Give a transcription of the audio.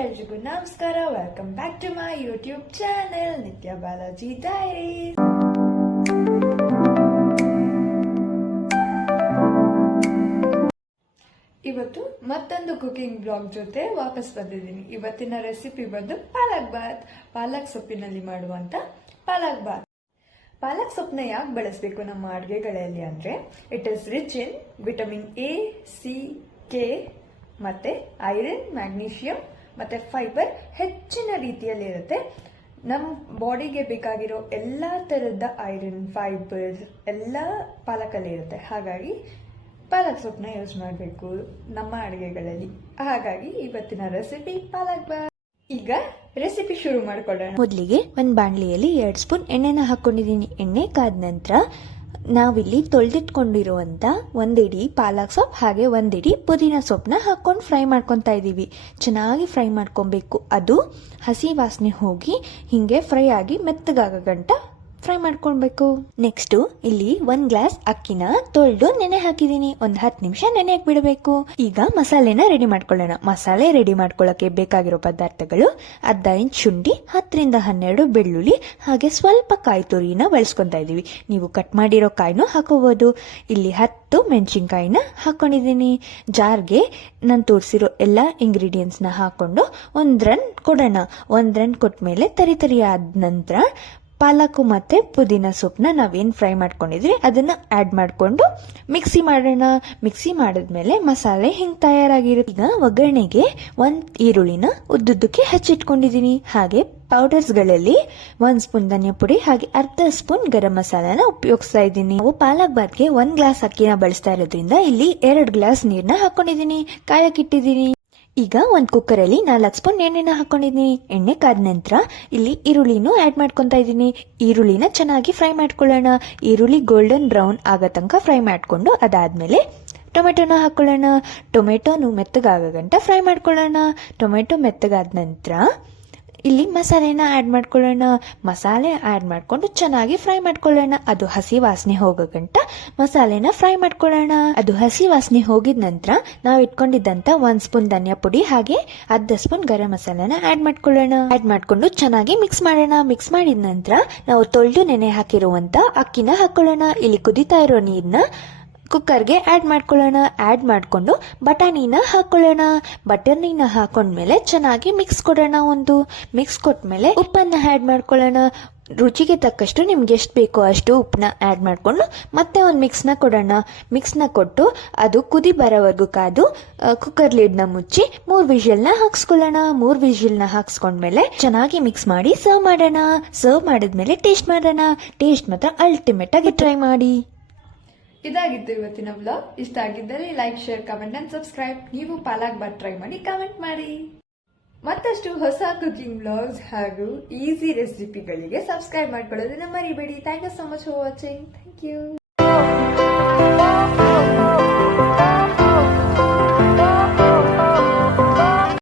ಎಲ್ರಿಗೂ ನಮಸ್ಕಾರ. Welcome back to my YouTube channel Nitya Balaji diaries. ಇವತ್ತು ಮತ್ತೊಂದು ಕುಕಿಂಗ್ ಬ್ಲಾಗ್ ಜೊತೆ ವಾಪಸ್ ಬಂದಿದ್ದೀನಿ. ಇವತ್ತಿನ ರೆಸಿಪಿ ಬಂದು ಪಾಲಕ್ ಸೊಪ್ಪಿನಲ್ಲಿ ಮಾಡುವಂತ ಪಾಲಕ್ ಬಾತ್. ಪಾಲಕ್ ಸೊಪ್ಪನ್ನ ಯಾಕೆ ಬಳಸಬೇಕು ನಮ್ಮ ಅಡುಗೆಗಳಲ್ಲಿ ಅಂದ್ರೆ it is rich in vitamin A, C, K ಮತ್ತೆ ಐರನ್, ಮ್ಯಾಗ್ನೀಷಿಯಂ ಮತ್ತೆ ಫೈಬರ್ ಹೆಚ್ಚಿನ ರೀತಿಯಲ್ಲಿ ಇರುತ್ತೆ. ನಮ್ಮ ಬಾಡಿಗೆ ಬೇಕಾಗಿರೋ ಎಲ್ಲಾ ತರದ ಐರನ್, ಫೈಬರ್ ಎಲ್ಲ ಪಾಲಕಲ್ಲಿ ಇರುತ್ತೆ. ಹಾಗಾಗಿ ಪಾಲಕ್ ಸೊಪ್ಪನ್ನ ಯೂಸ್ ಮಾಡಬೇಕು ನಮ್ಮ ಅಡುಗೆಗಳಲ್ಲಿ. ಹಾಗಾಗಿ ಇವತ್ತಿನ ರೆಸಿಪಿ ಪಾಲಕ್ ಬಾತ್. ಈಗ ರೆಸಿಪಿ ಶುರು ಮಾಡ್ಕೊಳ್ಳೋಣ. ಮೊದಲಿಗೆ ಒಂದು ಬಾಣಲಿಯಲ್ಲಿ 2 ಸ್ಪೂನ್ ಎಣ್ಣೆನ ಹಾಕೊಂಡಿದ್ದೀನಿ. ಎಣ್ಣೆ ಕಾದ ನಂತರ ನಾವಿಲ್ಲಿ ತೊಳೆದಿಟ್ಕೊಂಡಿರುವಂತ ಒಂದಿಡಿ ಪಾಲಕ್ ಸೊಪ್ಪು ಹಾಗೆ ಒಂದಿಡಿ ಪುದೀನ ಸೊಪ್ಪನ್ನ ಹಾಕೊಂಡು ಫ್ರೈ ಮಾಡ್ಕೊತಾ ಇದೀವಿ. ಚೆನ್ನಾಗಿ ಫ್ರೈ ಮಾಡ್ಕೊಬೇಕು. ಅದು ಹಸಿ ವಾಸನೆ ಹೋಗಿ ಹಿಂಗೆ ಫ್ರೈ ಆಗಿ ಮೆತ್ತಗಾಗ ಗಂಟ ಫ್ರೈ ಮಾಡ್ಕೊಳ್ಬೇಕು. ನೆಕ್ಸ್ಟ್ ಇಲ್ಲಿ 1 ಗ್ಲಾಸ್ ಅಕ್ಕಿನ ತೊಳೆದು ನೆನೆ ಹಾಕಿದೀನಿ. 10 ನಿಮಿಷ ನೆನೆಯಕ್ ಬಿಡಬೇಕು. ಈಗ ಮಸಾಲೆನ ರೆಡಿ ಮಾಡ್ಕೊಳ್ಳೋಣ. ಮಸಾಲೆ ರೆಡಿ ಮಾಡ್ಕೊಳ್ಳಕ್ಕೆ ಬೇಕಾಗಿರೋ ಪದಾರ್ಥಗಳು: ಅರ್ಧ ಇಂಚ್ ಶುಂಠಿ, 10-12 ಬೆಳ್ಳುಳ್ಳಿ ಹಾಗೆ ಸ್ವಲ್ಪ ಕಾಯಿ ತುರಿನ ಬಳಸ್ಕೊಂತಾ ಇದೀವಿ. ನೀವು ಕಟ್ ಮಾಡಿರೋ ಕಾಯಿನೂ ಹಾಕೋಬಹುದು. ಇಲ್ಲಿ 10 ಮೆಣಸಿನ್ಕಾಯಿನ ಹಾಕೊಂಡಿದೀನಿ. ಜಾರ್ಗೆ ನಾನು ತೋರಿಸಿರೋ ಎಲ್ಲಾ ಇಂಗ್ರೀಡಿಯೆಂಟ್ಸ್ ನ ಹಾಕೊಂಡು 1 ರನ್ ಕೊಡೋಣ. 1 ರನ್ ಕೊಟ್ಮೇಲೆ ತರಿ ಆದ ನಂತರ ಪಾಲಕ್ ಮತ್ತೆ ಪುದೀನ ಸೊಪ್ಪನ್ನ ನಾವೇನ್ ಫ್ರೈ ಮಾಡ್ಕೊಂಡಿದ್ರಿ ಅದನ್ನ ಆಡ್ ಮಾಡ್ಕೊಂಡು ಮಿಕ್ಸಿ ಮಾಡೋಣ. ಮಿಕ್ಸಿ ಮಾಡಿದ್ಮೇಲೆ ಮಸಾಲೆ ಹಿಂಗ್ ತಯಾರಾಗಿರುತ್ತೆ. ಈಗ ಒಗ್ಗರಣೆಗೆ 1 ಈರುಳ್ಳಿನ ಉದ್ದುದ್ದಕ್ಕೆ ಹಚ್ಚಿಟ್ಕೊಂಡಿದೀನಿ. ಹಾಗೆ ಪೌಡರ್ಸ್ ಗಳಲ್ಲಿ 1 ಸ್ಪೂನ್ ಧನಿಯಾ ಪುಡಿ ಹಾಗೆ ಅರ್ಧ ಸ್ಪೂನ್ ಗರಂ ಮಸಾಲಾನ ಉಪಯೋಗಿಸ್ತಾ ಇದ್ದೀನಿ. ನಾವು ಪಾಲಕ್ ಬಾತ್ಗೆ 1 ಗ್ಲಾಸ್ ಅಕ್ಕಿನ ಬಳಸ್ತಾ ಇರೋದ್ರಿಂದ ಇಲ್ಲಿ 2 ಗ್ಲಾಸ್ ನೀರ್ನ ಹಾಕೊಂಡಿದೀನಿ, ಕಾಯಕ್ಕಿಟ್ಟಿದ್ದೀನಿ. ಈಗ ಒಂದು ಕುಕ್ಕರ್ ಅಲ್ಲಿ 4 ಸ್ಪೂನ್ ಎಣ್ಣೆನ ಹಾಕೊಂಡಿದೀನಿ. ಎಣ್ಣೆ ಕಾದ ನಂತರ ಇಲ್ಲಿ ಈರುಳ್ಳಿನೂ ಆಡ್ ಮಾಡ್ಕೊಂತಾ ಇದ್ದೀನಿ. ಈರುಳ್ಳಿನ ಚೆನ್ನಾಗಿ ಫ್ರೈ ಮಾಡ್ಕೊಳ್ಳೋಣ. ಈರುಳ್ಳಿ ಗೋಲ್ಡನ್ ಬ್ರೌನ್ ಆಗೋ ತನಕ ಫ್ರೈ ಮಾಡ್ಕೊಂಡು ಅದಾದ್ಮೇಲೆ ಟೊಮೆಟೊನ ಹಾಕೊಳ್ಳೋಣ. ಟೊಮೆಟೊನು ಮೆತ್ತಗಾಗೋ ಗಂಟ ಫ್ರೈ ಮಾಡ್ಕೊಳ್ಳೋಣ. ಟೊಮೆಟೊ ಮೆತ್ತಗಾದ ನಂತರ ಇಲ್ಲಿ ಮಸಾಲೆನ ಆಡ್ ಮಾಡ್ಕೊಳ್ಳೋಣ. ಮಸಾಲೆ ಆಡ್ ಮಾಡ್ಕೊಂಡು ಚೆನ್ನಾಗಿ ಫ್ರೈ ಮಾಡ್ಕೊಳ್ಳೋಣ. ಅದು ಹಸಿ ವಾಸನೆ ಹೋಗೋ ಗಂಟ ಮಸಾಲೆನ ಫ್ರೈ ಮಾಡ್ಕೊಳ್ಳೋಣ. ಅದು ಹಸಿ ವಾಸನೆ ಹೋಗಿದ ನಂತರ ನಾವು ಇಟ್ಕೊಂಡಿದ್ದಂತ 1 ಸ್ಪೂನ್ ಧನಿಯಾ ಪುಡಿ ಹಾಗೆ ಅರ್ಧ ಸ್ಪೂನ್ ಗರಂ ಮಸಾಲೆನ ಆಡ್ ಮಾಡ್ಕೊಳ್ಳೋಣ. ಆಡ್ ಮಾಡ್ಕೊಂಡು ಚೆನ್ನಾಗಿ ಮಿಕ್ಸ್ ಮಾಡೋಣ. ಮಿಕ್ಸ್ ಮಾಡಿದ ನಂತರ ನಾವು ತೊಳೆದು ನೆನೆ ಹಾಕಿರುವಂತ ಅಕ್ಕಿನ ಹಾಕೊಳ್ಳೋಣ. ಇಲ್ಲಿ ಕುದಿತಾ ಇರೋ ನೀರ್ನ ಕುಕ್ಕರ್ಗೆ ಆಡ್ ಮಾಡ್ಕೊಳ್ಳೋಣ. ಆಡ್ ಮಾಡ್ಕೊಂಡು ಬಟಾಣಿನ ಹಾಕೊಳ್ಳೋಣ. ಬಟಾಣಿನ ಹಾಕೊಂಡ್ಮೇಲೆ ಚೆನ್ನಾಗಿ ಮಿಕ್ಸ್ ಕೊಡೋಣ. ಮಿಕ್ಸ್ ಕೊಟ್ಮೇಲೆ ಉಪ್ಪನ್ನ ಆಡ್ ಮಾಡ್ಕೊಳ್ಳೋಣ. ರುಚಿಗೆ ತಕ್ಕಷ್ಟು ನಿಮ್ಗೆ ಎಷ್ಟು ಬೇಕೋ ಅಷ್ಟು ಉಪ್ಪನ್ನ ಆಡ್ ಮಾಡ್ಕೊಂಡು ಮತ್ತೆ ಒಂದು ಮಿಕ್ಸ್ನ ಕೊಡೋಣ. ಮಿಕ್ಸ್ನ ಕೊಟ್ಟು ಅದು ಕುದಿ ಬರೋವರೆಗೂ ಕಾದು ಕುಕ್ಕರ್ ಲಿಡ್ನ ಮುಚ್ಚಿ 3 ವಿಷಲ್ನ ಹಾಕ್ಸ್ಕೊಳ್ಳೋಣ. 3 ವಿಷಲ್ನ ಹಾಕ್ಸ್ಕೊಂಡ್ಮೇಲೆ ಚೆನ್ನಾಗಿ ಮಿಕ್ಸ್ ಮಾಡಿ ಸರ್ವ್ ಮಾಡೋಣ. ಸರ್ವ್ ಮಾಡಿದ್ಮೇಲೆ ಟೇಸ್ಟ್ ಮಾಡೋಣ. ಟೇಸ್ಟ್ ಮಾತ್ರ ಅಲ್ಟಿಮೇಟ್ ಆಗಿ ಟ್ರೈ ಮಾಡಿ. ಇದಾಗಿತ್ತು ಇವತ್ತಿನ ಬ್ಲಾಗ್. ಇಷ್ಟ ಆಗಿದ್ದಲ್ಲಿ like, share, comment and subscribe. ನೀವು ಪಾಲಕ್ ಬಾತ್ ಟ್ರೈ ಮಾಡಿ ಕಮೆಂಟ್ ಮಾಡಿ. ಮತ್ತಷ್ಟು ಹೊಸ ಕುಕಿಂಗ್ ಬ್ಲಾಗ್ಸ್ ಹಾಗೂ ಈಸಿ ರೆಸಿಪಿಗಳಿಗೆ ಸಬ್ಸ್ಕ್ರೈಬ್ ಮಾಡ್ಕೊಳ್ಳೋದನ್ನ ಮರಿಬೇಡಿ. Thank you so much for watching. Thank you.